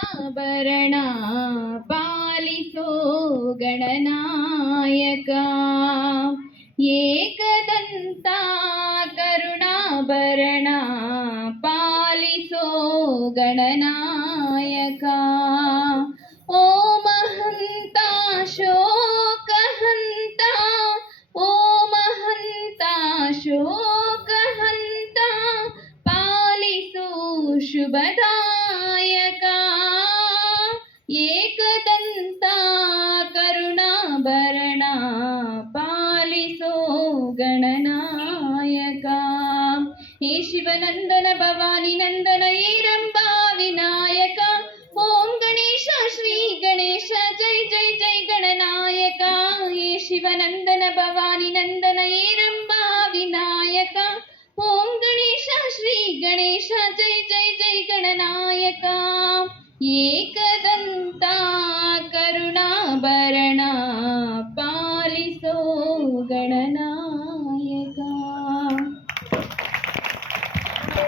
ಕರುಣಾಭರಣ ಪಾಲಿಸೋ ಗಣನಾಯಕ ಏಕದಂತ ಕರುಣಾಭರಣ ಪಾಲಿಸೋ ಗಣನಾಯಕ ಓ ಮಹಂತ ಶೋಕಹಂತ ಓ ಮಹಂತ ಶೋಕಹಂತ ಪಾಲಿಸು ಶುಭದಾಯಕ ಏಕದಂತ ಕರುಣಾಭರಣ ಪಾಲಿಸೋ ಗಣನಾಯಕ ಹೇ ಶಿವನಂದನ ಭವಾನಿ ನಂದನ ಏರಂಬ ವಿನಾಯಕ ಓಂ ಗಣೇಶ ಶ್ರೀ ಗಣೇಶ ಜೈ ಜೈ ಜೈ ಗಣನಾಯಕ ಹೇ ಶಿವನಂದನ ಭವಾನಿ ನಂದನ ಏರಂಬ ವಿನಾಯಕ ಓಂ ಗಣೇಶ ಶ್ರೀ ಗಣೇಶ ಜೈ ಜೈ ಜೈ ಗಣನಾಯಕ ಏಕ